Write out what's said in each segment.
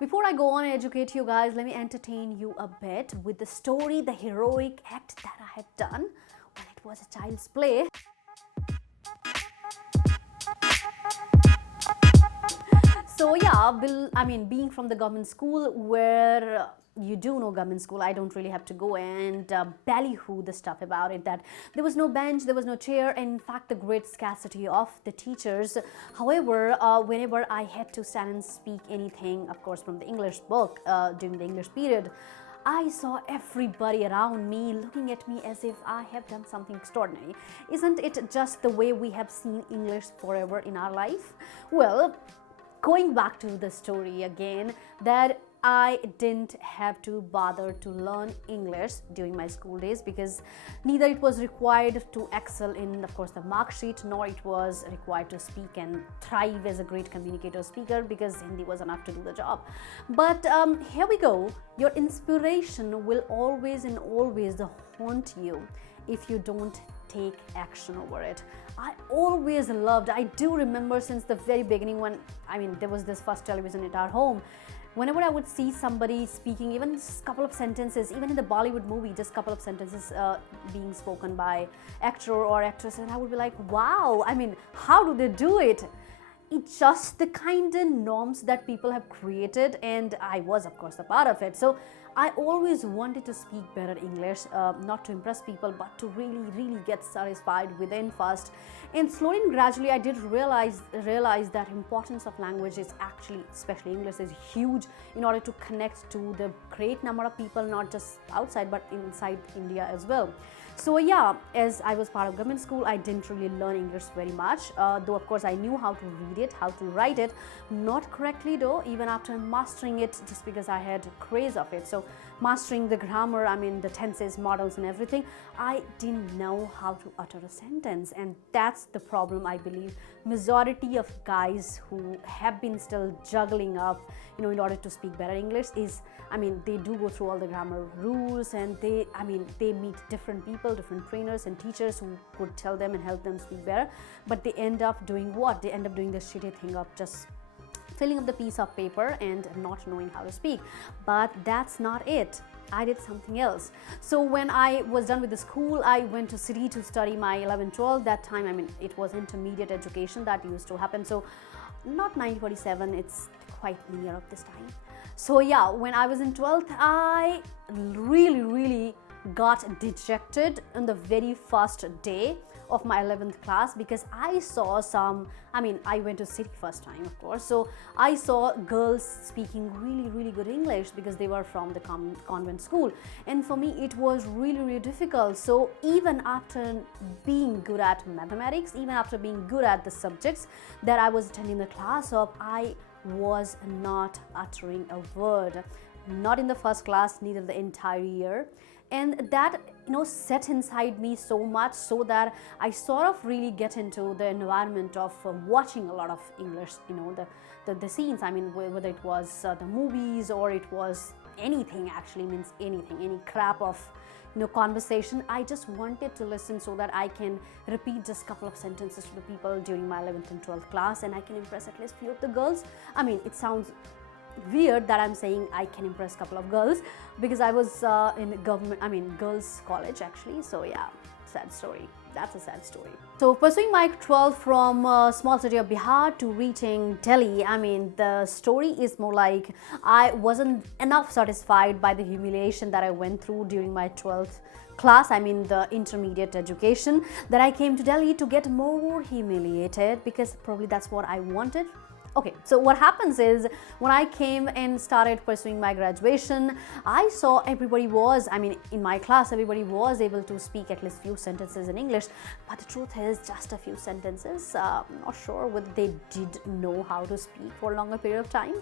Before I go on and educate you guys, let me entertain you a bit with the story, the heroic act that I had done when it was a child's play. So yeah, being from the government school where you do know government school, I don't really have to go and ballyhoo the stuff about it, that there was no bench, there was no chair, and in fact the great scarcity of the teachers. However, whenever I had to stand and speak anything, of course from the English book during the English period, I saw everybody around me looking at me as if I have done something extraordinary. Isn't it just the way we have seen English forever in our life? Well, going back to the story again, that I didn't have to bother to learn English during my school days, because neither it was required to excel in, of course, the mark sheet, nor it was required to speak and thrive as a great communicator speaker, because Hindi was enough to do the job. But here we go. Your inspiration will always and always haunt you if you don't take action over it. I always loved, I do remember since the very beginning when, there was this first television at our home. Whenever I would see somebody speaking even just a couple of sentences, even in the Bollywood movie, just a couple of sentences being spoken by actor or actress, and I would be like, wow, how do they do it? It's just the kind of norms that people have created, and I was, of course, a part of it. So I always wanted to speak better English, not to impress people, but to really get satisfied within first. And slowly and gradually, I did realize that importance of language is actually, especially English, is huge in order to connect to the great number of people, not just outside, but inside India as well. So yeah, as I was part of government school, I didn't really learn English very much, though of course I knew how to read it, how to write it, not correctly though, even after mastering it, just because I had a craze of it. So mastering the grammar, the tenses, models and everything, I didn't know how to utter a sentence. And that's the problem, I believe, majority of guys who have been still juggling up, in order to speak better English is, they do go through all the grammar rules, and they meet different people, different trainers and teachers who could tell them and help them speak better, but they end up doing what? They end up doing the shitty thing of just filling up the piece of paper and not knowing how to speak. But that's not it. I did something else. So when I was done with the school, I went to city to study my 11, 12. That time, it was intermediate education that used to happen. So not 1947, it's quite near of this time. So yeah, when I was in 12th, I really got dejected on the very first day of my 11th class, because I saw I went to city first time, of course, so I saw girls speaking really good English because they were from the convent school, and for me it was really difficult. So even after being good at mathematics, even after being good at the subjects that I was attending the class of, I was not uttering a word, not in the first class, neither the entire year. And that set inside me so much, so that I sort of really get into the environment of watching a lot of English, the scenes, whether it was the movies or it was anything, actually means anything, any crap of conversation. I just wanted to listen so that I can repeat just a couple of sentences to the people during my 11th and 12th class, and I can impress at least few of the girls. It sounds weird that I'm saying I can impress a couple of girls, because I was in girls college actually. So yeah, sad story. That's a sad story. So pursuing my 12th from a small city of Bihar to reaching Delhi, the story is more like I wasn't enough satisfied by the humiliation that I went through during my 12th class, the intermediate education, that I came to Delhi to get more humiliated, because probably that's what I wanted. Okay, so what happens is, when I came and started pursuing my graduation, I saw everybody was, in my class, everybody was able to speak at least few sentences in English, but the truth is just a few sentences. I'm not sure whether they did know how to speak for a longer period of time.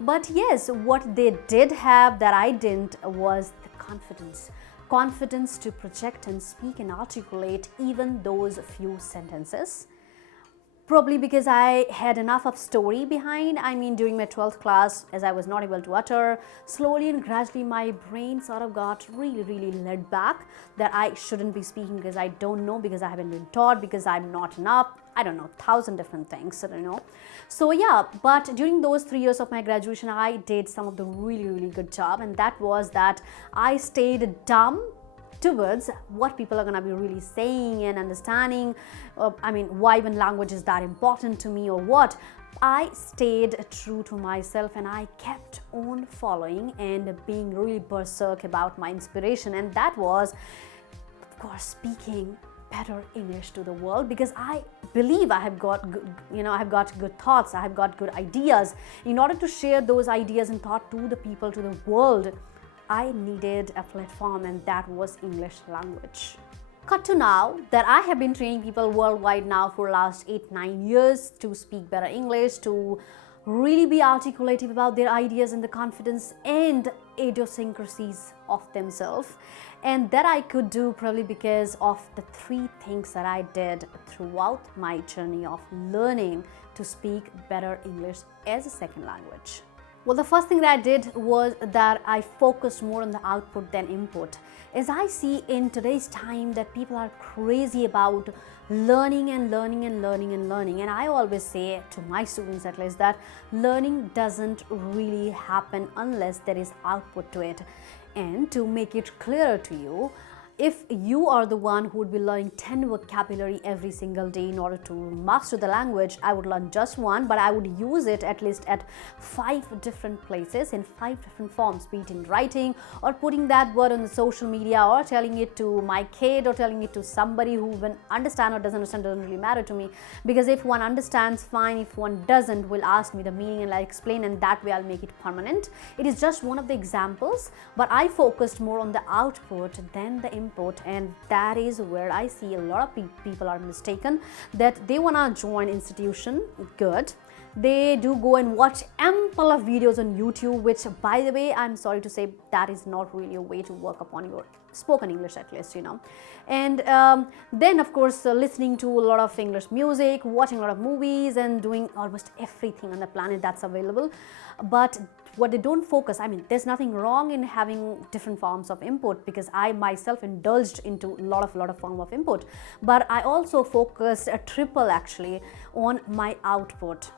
But yes, what they did have that I didn't was the confidence. Confidence to project and speak and articulate even those few sentences. Probably because I had enough of story behind. During my 12th class, as I was not able to utter, slowly and gradually my brain sort of got really led back that I shouldn't be speaking because I don't know, because I haven't been taught, because I'm not enough. I don't know, 1,000 different things, So yeah, but during those 3 years of my graduation, I did some of the really good job, and that was that I stayed dumb towards what people are going to be really saying and understanding. Why even language is that important to me or what. I stayed true to myself, and I kept on following and being really berserk about my inspiration, and that was, of course, speaking better English to the world, because I believe I have got good, I have got good thoughts, I have got good ideas. In order to share those ideas and thought to the people, to the world, I needed a platform, and that was English language. Cut to now that I have been training people worldwide now for last 8-9 years to speak better English, to really be articulative about their ideas and the confidence and idiosyncrasies of themselves. And that I could do probably because of the 3 things that I did throughout my journey of learning to speak better English as a second language. Well, the first thing that I did was that I focused more on the output than input. As I see in today's time that people are crazy about learning and learning and learning and learning. And I always say to my students at least that learning doesn't really happen unless there is output to it. And to make it clearer to you, if you are the one who would be learning 10 vocabulary every single day in order to master the language, I would learn just 1, but I would use it at least at 5 different places in 5 different forms, be it in writing or putting that word on the social media or telling it to my kid or telling it to somebody who even understand or doesn't understand doesn't really matter to me, because if one understands, fine. If one doesn't, will ask me the meaning and I'll explain, and that way I'll make it permanent. It is just one of the examples, but I focused more on the output than the input, and that is where I see a lot of people are mistaken, that they want to join institution. Good, they do go and watch ample of videos on YouTube, which, by the way, I'm sorry to say, that is not really a way to work upon your spoken English, at least, and then of course listening to a lot of English music, watching a lot of movies, and doing almost everything on the planet that's available. But what they don't focus, there's nothing wrong in having different forms of input, because I myself indulged into a lot of form of input, but I also focused a triple actually on my output.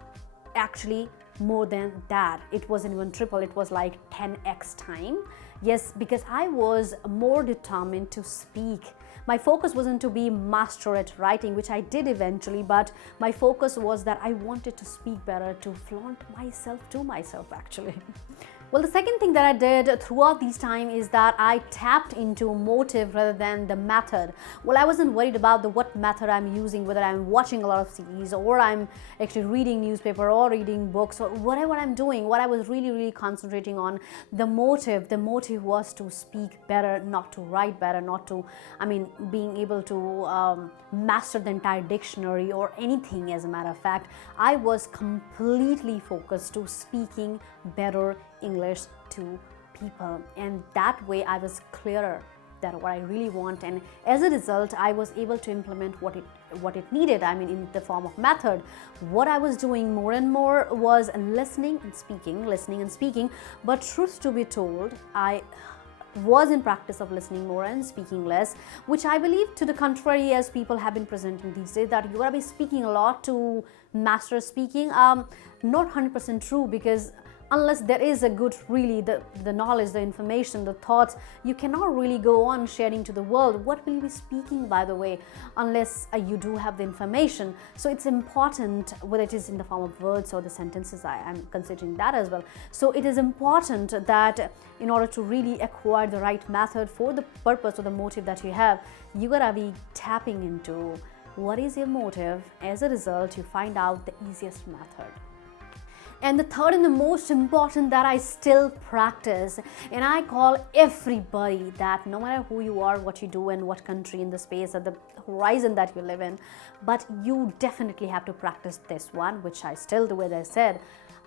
Actually, more than that, it wasn't even triple, it was like 10x time. Yes, because I was more determined to speak. My focus wasn't to be master at writing, which I did eventually, but my focus was that I wanted to speak better, to flaunt myself to myself actually. Well, the second thing that I did throughout this time is that I tapped into motive rather than the method. Well, I wasn't worried about what method I'm using, whether I'm watching a lot of series or I'm actually reading newspaper or reading books or whatever I'm doing. What I was really concentrating on, the motive. The motive was to speak better, not to write better, not to, being able to master the entire dictionary or anything. As a matter of fact, I was completely focused to speaking better English to people, and that way I was clearer that what I really want, and as a result I was able to implement what it needed. In the form of method, what I was doing more and more was listening and speaking. But truth to be told, I was in practice of listening more and speaking less, which I believe to the contrary, as people have been presenting these days, that you gotta be speaking a lot to master speaking. Not 100% true, because unless there is a good, really, the knowledge, the information, the thoughts, you cannot really go on sharing to the world. What will you be speaking, by the way, unless you do have the information? So it's important, whether it is in the form of words or the sentences, I'm considering that as well. So it is important that in order to really acquire the right method for the purpose or the motive that you have, you gotta be tapping into what is your motive. As a result, you find out the easiest method. And the third and the most important that I still practice, and I call everybody, that no matter who you are, what you do, and what country in the space or the horizon that you live in, but you definitely have to practice this one, which I still do, as I said.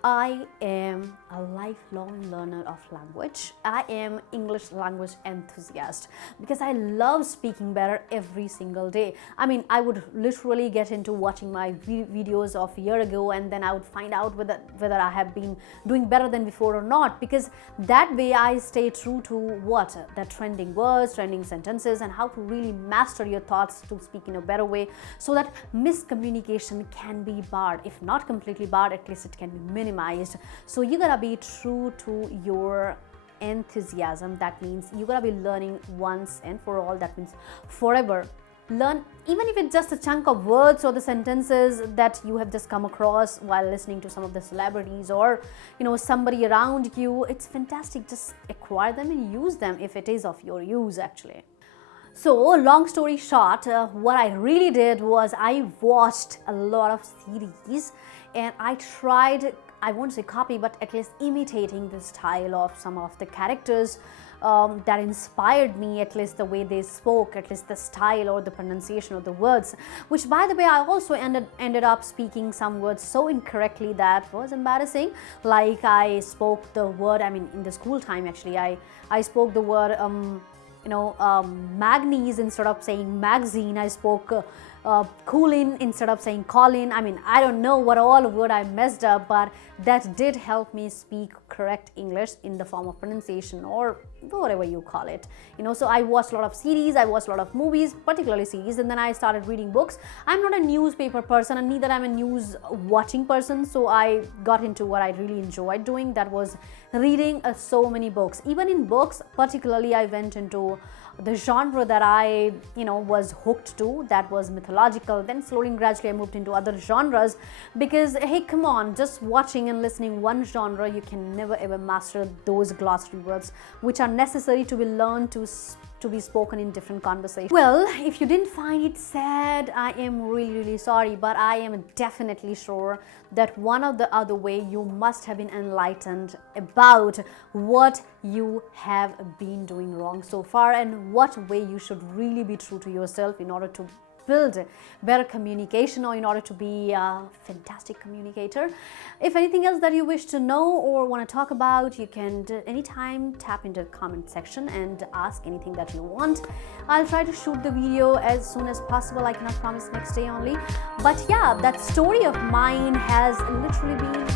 I am a lifelong learner of language. I am English language enthusiast because I love speaking better every single day. I mean, I would literally get into watching my videos of a year ago, and then I would find out whether I have been doing better than before or not, because that way I stay true to what? The trending words, trending sentences, and how to really master your thoughts to speak in a better way so that miscommunication can be barred. If not completely barred, at least it can be minimized. So you gotta be true to your enthusiasm. That means you gotta be learning once and for all. That means forever. Learn, even if it's just a chunk of words or the sentences that you have just come across while listening to some of the celebrities or somebody around you. It's fantastic. Just acquire them and use them if it is of your use, actually. So, long story short, what I really did was I watched a lot of series, and I tried, I won't say copy, but at least imitating the style of some of the characters that inspired me, at least the way they spoke, at least the style or the pronunciation of the words, which, by the way, I also ended up speaking some words so incorrectly that was embarrassing. Like I spoke the word, in the school time actually, I spoke the word magnes instead of saying magazine. I spoke coolin instead of saying Colin. I don't know what all word I messed up, but that did help me speak correct English in the form of pronunciation or whatever you call it. So I watched a lot of series, I watched a lot of movies, particularly series, and then I started reading books. I'm not a newspaper person, and neither I'm a news watching person, so I got into what I really enjoyed doing, that was reading so many books. Even in books, particularly, I went into the genre that I was hooked to, that was mythological. Then slowly and gradually I moved into other genres, because hey, come on, just watching and listening one genre, you can never ever master those glossary words which are necessary to be learned to be spoken in different conversations. Well, if you didn't find it sad, I am really sorry, but I am definitely sure that one or the other way you must have been enlightened about what you have been doing wrong so far, and what way you should really be true to yourself in order to build better communication, or in order to be a fantastic communicator. If anything else that you wish to know or want to talk about, you can anytime tap into the comment section and ask anything that you want. I'll try to shoot the video as soon as possible. I cannot promise next day only, but yeah, that story of mine has literally been